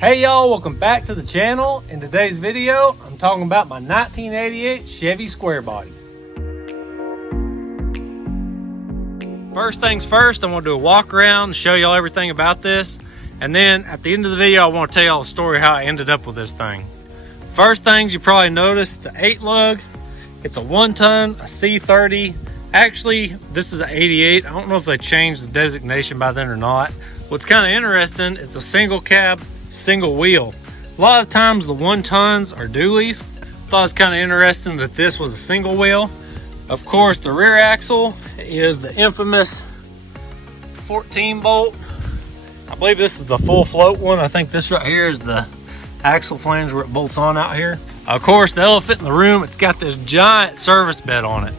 Hey y'all, welcome back to the channel. In today's video, I'm talking about my 1988 Chevy Squarebody. First things first, I'm gonna do a walk around and show y'all everything about this. And then at the end of the video, I wanna tell y'all the story how I ended up with this thing. First things you probably noticed, it's an 8 lug. It's a 1-ton, a C30. Actually, this is an 88. I don't know if they changed the designation by then or not. What's kind of interesting, it's a single cab, single wheel. A lot of times the 1-tons are dualies. Thought it was kind of interesting that this was a single wheel. Of course, the rear axle is the infamous 14 bolt. I believe this is the full float one. I think this right here is the axle flange where it bolts on out here. Of course, the elephant in the room, it's got this giant service bed on it.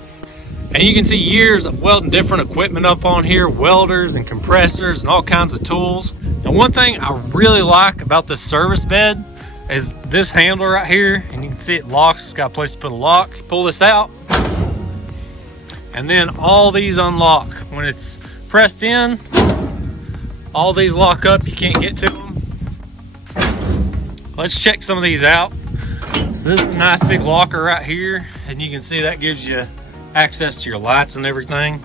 And you can see years of welding different equipment up on here, welders and compressors and all kinds of tools. And one thing I really like about this service bed is this handle right here, and you can see it locks. It's got a place to put a lock. Pull this out, and then all these unlock. When it's pressed in, all these lock up. You can't get to them. Let's check some of these out. So this is a nice big locker right here, and you can see that gives you access to your lights and everything.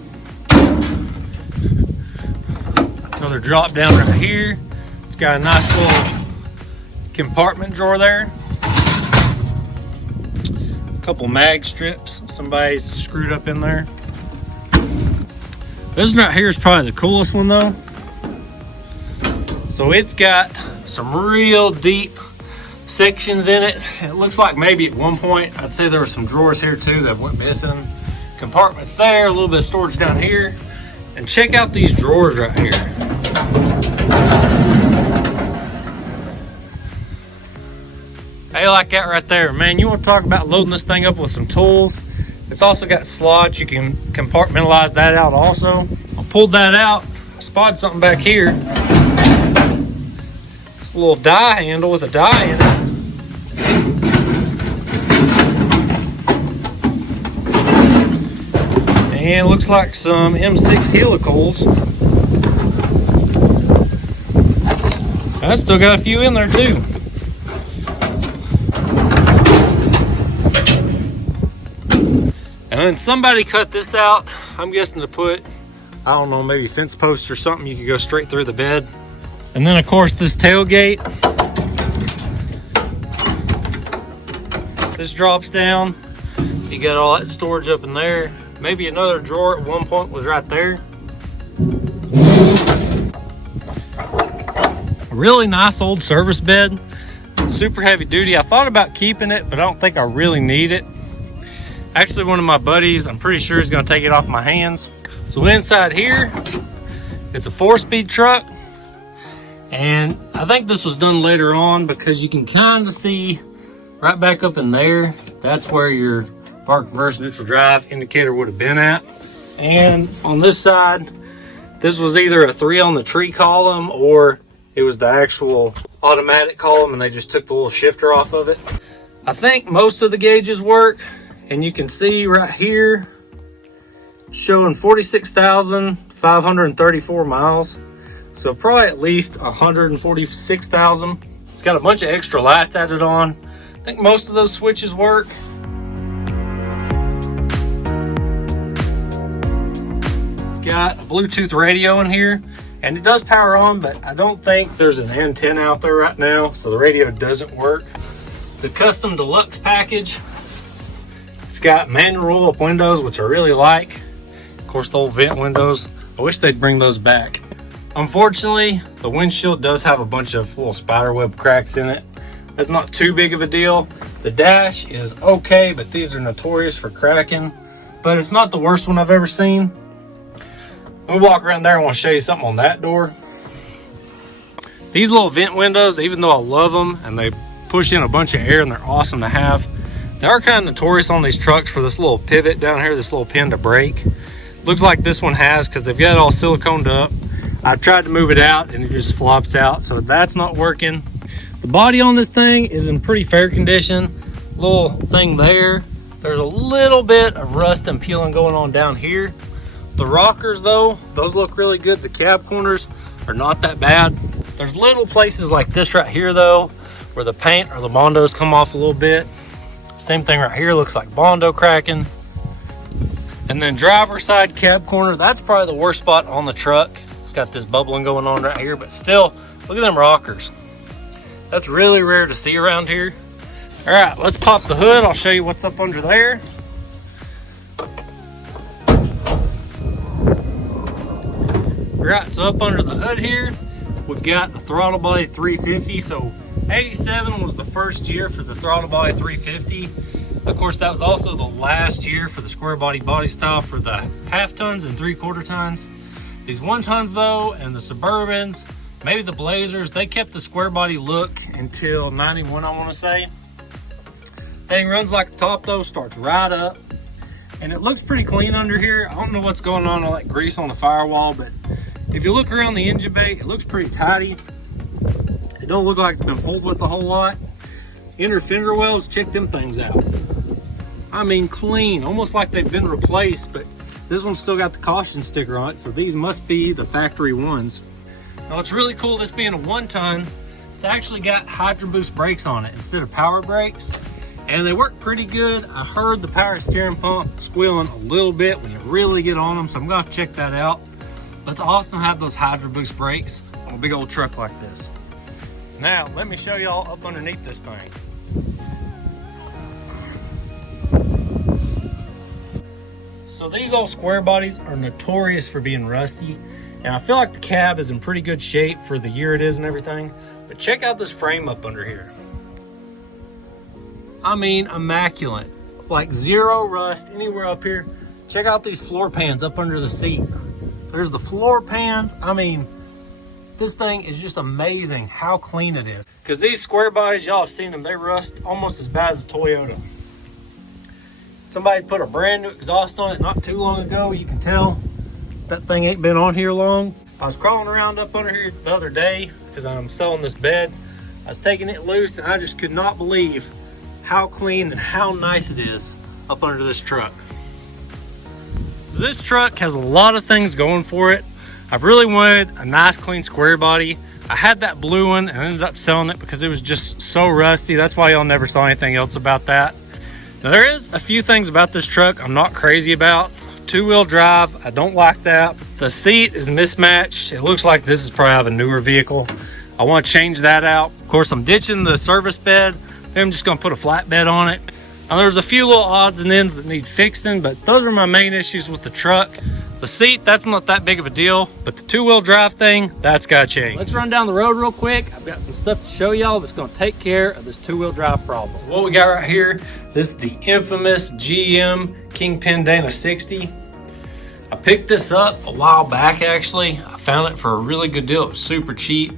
Another drop down right here. It's got a nice little compartment drawer there. A couple mag strips somebody's screwed up in there. This one right here is probably the coolest one though. So it's got some real deep sections in it. It looks like maybe at one point, I'd say there were some drawers here too that went missing. Compartments there, a little bit of storage down here. And check out these drawers right here. Hey, like that right there. Man, you want to talk about loading this thing up with some tools. It's also got slots. You can compartmentalize that out also. I pulled that out. I spotted something back here. It's a little die handle with a die in it. And it looks like some M6 helicals. I still got a few in there too. And then somebody cut this out. I'm guessing to put, I don't know, maybe fence posts or something. You could go straight through the bed. And then of course this tailgate. This drops down. You got all that storage up in there. Maybe another drawer at one point was right there. A really nice old service bed. Super heavy duty. I thought about keeping it, but I don't think I really need it. Actually, one of my buddies, I'm pretty sure he's gonna take it off my hands. So inside here, it's a 4-speed truck. And I think this was done later on because you can kind of see right back up in there. That's where your park reverse neutral drive indicator would have been at. And on this side, this was either a 3 on the tree column or it was the actual automatic column and they just took the little shifter off of it. I think most of the gauges work, and you can see right here showing 46,534 miles. So probably at least 146,000. It's got a bunch of extra lights added on. I think most of those switches work. Got a Bluetooth radio in here, and it does power on, but I don't think there's an antenna out there right now, so the radio doesn't work. It's a custom deluxe package. It's got manual roll-up windows, which I really like. Of course, the old vent windows, I wish they'd bring those back. Unfortunately, the windshield does have a bunch of little spiderweb cracks in it. That's not too big of a deal. The dash is okay, but these are notorious for cracking, but it's not the worst one I've ever seen. I'm gonna walk around there. I want to show you something on that door. These little vent windows, even though I love them and they push in a bunch of air and they're awesome to have, they are kind of notorious on these trucks for this little pivot down here, this little pin to brake. Looks like this one has, because they've got it all siliconed up. I've tried to move it out and it just flops out, so that's not working. The body on this thing is in pretty fair condition. Little thing there. There's a little bit of rust and peeling going on down here. The rockers though, those look really good. The cab corners are not that bad. There's little places like this right here though, where the paint or the Bondos come off a little bit. Same thing right here, looks like Bondo cracking. And then driver's side cab corner, that's probably the worst spot on the truck. It's got this bubbling going on right here, but still, look at them rockers. That's really rare to see around here. All right, let's pop the hood. I'll show you what's up under there. All right, so up under the hood here, we've got the throttle body 350. So 87 was the first year for the throttle body 350. Of course, that was also the last year for the square body style for the half tons and 3/4 tons. These 1 tons though, and the Suburbans, maybe the Blazers, they kept the square body look until 91, I want to say. Thing runs like the top though, starts right up, and it looks pretty clean under here. I don't know what's going on, all that grease on the firewall, but if you look around the engine bay, it looks pretty tidy. It don't look like it's been fooled with a whole lot. Inner fender wells, check them things out. I mean, clean, almost like they've been replaced, but this one's still got the caution sticker on it, so these must be the factory ones. Now, it's really cool, this being a 1 ton, it's actually got Hydro Boost brakes on it instead of power brakes, and they work pretty good. I heard the power steering pump squealing a little bit when you really get on them, so I'm gonna have to check that out. But it's awesome to have those Hydro Boost brakes on a big old truck like this. Now, let me show y'all up underneath this thing. So these old square bodies are notorious for being rusty, and I feel like the cab is in pretty good shape for the year it is and everything. But check out this frame up under here. I mean, immaculate. Like zero rust anywhere up here. Check out these floor pans up under the seat. There's the floor pans. I mean, this thing is just amazing how clean it is. Because these square bodies, y'all have seen them, they rust almost as bad as a Toyota. Somebody put a brand new exhaust on it not too long ago. You can tell that thing ain't been on here long. I was crawling around up under here the other day because I'm selling this bed. I was taking it loose and I just could not believe how clean and how nice it is up under this truck. So this truck has a lot of things going for it. I really wanted a nice clean square body. I had that blue one and ended up selling it because it was just so rusty. That's why y'all never saw anything else about that. Now there is a few things about this truck I'm not crazy about. 2-wheel drive, I don't like that. The seat is mismatched. It looks like this is probably out of a newer vehicle. I want to change that out. Of course, I'm ditching the service bed. I'm just gonna put a flatbed on it. Now there's a few little odds and ends that need fixing, but those are my main issues with the truck. The seat, that's not that big of a deal, but the 2-wheel drive thing, that's gotta change. Let's run down the road real quick. I've got some stuff to show y'all that's gonna take care of this 2-wheel drive problem. What we got right here, this is the infamous GM Kingpin Dana 60. I picked this up a while back actually. I found it for a really good deal. It was super cheap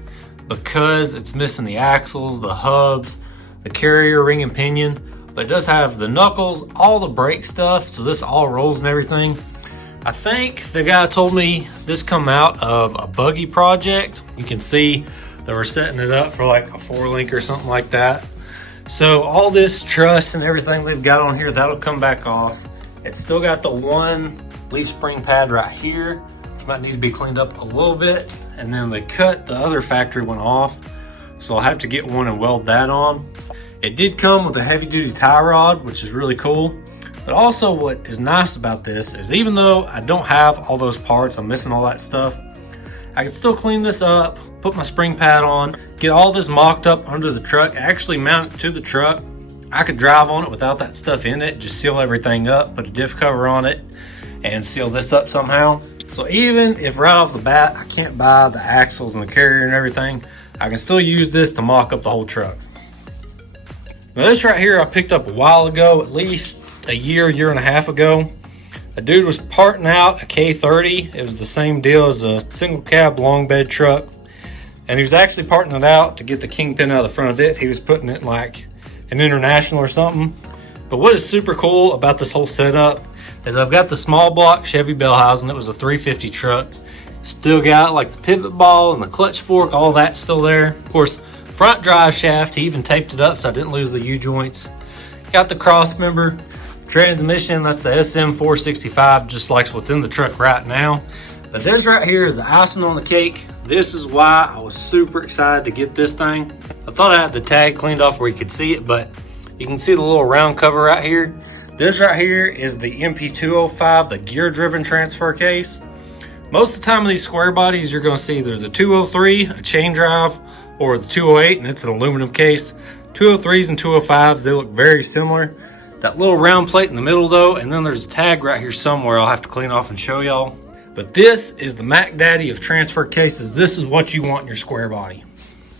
because it's missing the axles, the hubs, the carrier ring and pinion, but it does have the knuckles, all the brake stuff, so this all rolls and everything. I think the guy told me this come out of a buggy project. You can see they were setting it up for like a 4-link or something like that. So all this truss and everything they've got on here, that'll come back off. It's still got the one leaf spring pad right here, which might need to be cleaned up a little bit. And then they cut the other factory one off, so I'll have to get one and weld that on. It did come with a heavy duty tie rod, which is really cool. But also what is nice about this is even though I don't have all those parts, I'm missing all that stuff, I can still clean this up, put my spring pad on, get all this mocked up under the truck, actually mount it to the truck. I could drive on it without that stuff in it, just seal everything up, put a diff cover on it, and seal this up somehow. So even if right off the bat, I can't buy the axles and the carrier and everything, I can still use this to mock up the whole truck. Now this right here I picked up a while ago, at least a year and a half ago. A dude was parting out a K30. It was the same deal as a single cab long bed truck. And he was actually parting it out to get the kingpin out of the front of it. He was putting it like an International or something. But what is super cool about this whole setup is I've got the small block Chevy Bellhausen. It was a 350 truck. Still got like the pivot ball and the clutch fork, all that's still there. Of course, front drive shaft, he even taped it up so I didn't lose the U-joints. Got the cross member. Transmission, that's the SM465, just like what's in the truck right now. But this right here is the icing on the cake. This is why I was super excited to get this thing. I thought I had the tag cleaned off where you could see it, but you can see the little round cover right here. This right here is the MP205, the gear driven transfer case. Most of the time in these square bodies, you're gonna see either the 203, a chain drive, or the 208, and it's an aluminum case. 203s and 205s, they look very similar. That little round plate in the middle though, and then there's a tag right here somewhere I'll have to clean off and show y'all. But this is the Mac Daddy of transfer cases. This is what you want in your square body.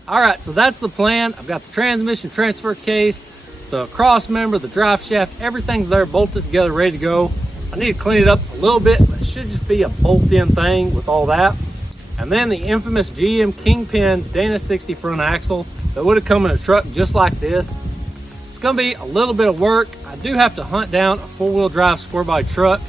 All right, so that's the plan. I've got the transmission transfer case, the cross member, the drive shaft, everything's there bolted together, ready to go. I need to clean it up a little bit, but it should just be a bolt-in thing with all that. And then the infamous GM Kingpin Dana 60 front axle that would have come in a truck just like this. It's gonna be a little bit of work. I do have to hunt down a four-wheel drive square body truck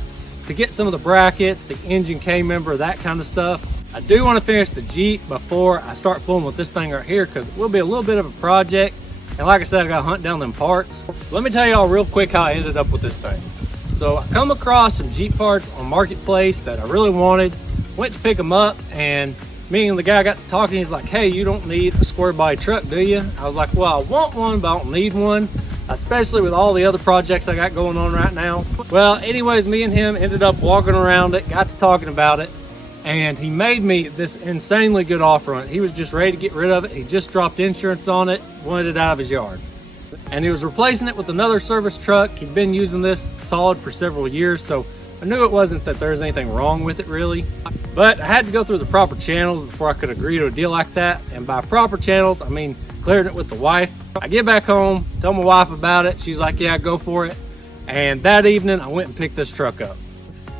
to get some of the brackets, the engine K-member, that kind of stuff. I do want to finish the Jeep before I start fooling with this thing right here because it will be a little bit of a project. And like I said, I gotta hunt down them parts. So let me tell y'all real quick how I ended up with this thing. So I come across some Jeep parts on Marketplace that I really wanted, went to pick them up, and me and the guy got to talking. He's like, hey, you don't need a square body truck, do you? I was like, well, I want one, but I don't need one, especially with all the other projects I got going on right now. Well, anyways, me and him ended up walking around it, got to talking about it, and he made me this insanely good offer on it. He was just ready to get rid of it. He just dropped insurance on it, wanted it out of his yard. And he was replacing it with another service truck. He'd been using this solid for several years, so I knew it wasn't that there was anything wrong with it really. But I had to go through the proper channels before I could agree to a deal like that. And by proper channels, I mean clearing it with the wife. I get back home, tell my wife about it. She's like, yeah, go for it. And that evening, I went and picked this truck up.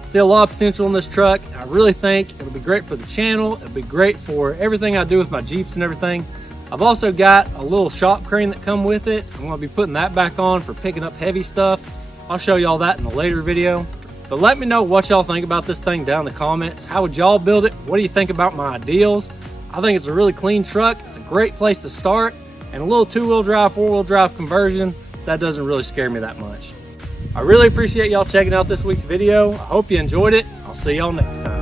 See a lot of potential in this truck. I really think it'll be great for the channel. It'll be great for everything I do with my Jeeps and everything. I've also got a little shop crane that come with it. I'm gonna be putting that back on for picking up heavy stuff. I'll show y'all that in a later video. But let me know what y'all think about this thing down in the comments. How would y'all build it? What do you think about my ideals? I think it's a really clean truck. It's a great place to start. And a little two-wheel drive, four-wheel drive conversion, that doesn't really scare me that much. I really appreciate y'all checking out this week's video. I hope you enjoyed it. I'll see y'all next time.